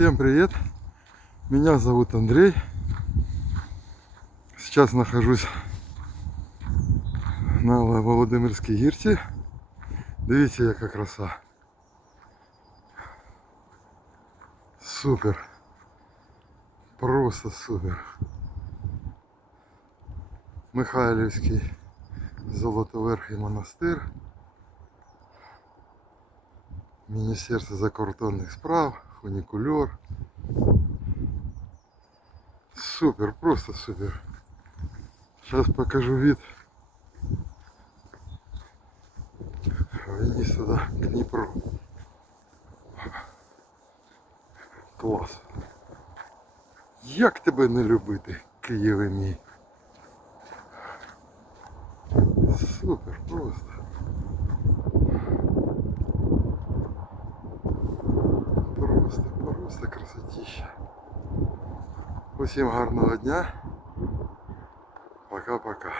Всем привет! Меня зовут Андрей. Сейчас нахожусь на Володимирській гірці. Дивіться, яка краса. Супер. Просто супер. Михайлівський Золотоверхий монастир. Міністерство закордонних справ, Фунікульор. Супер, просто супер. Сейчас покажу вид. Иди сюда, к Днепру. Клас. Як тебе не любити, Києве мій? Супер. Просто, Усім гарного дня. Пока-пока.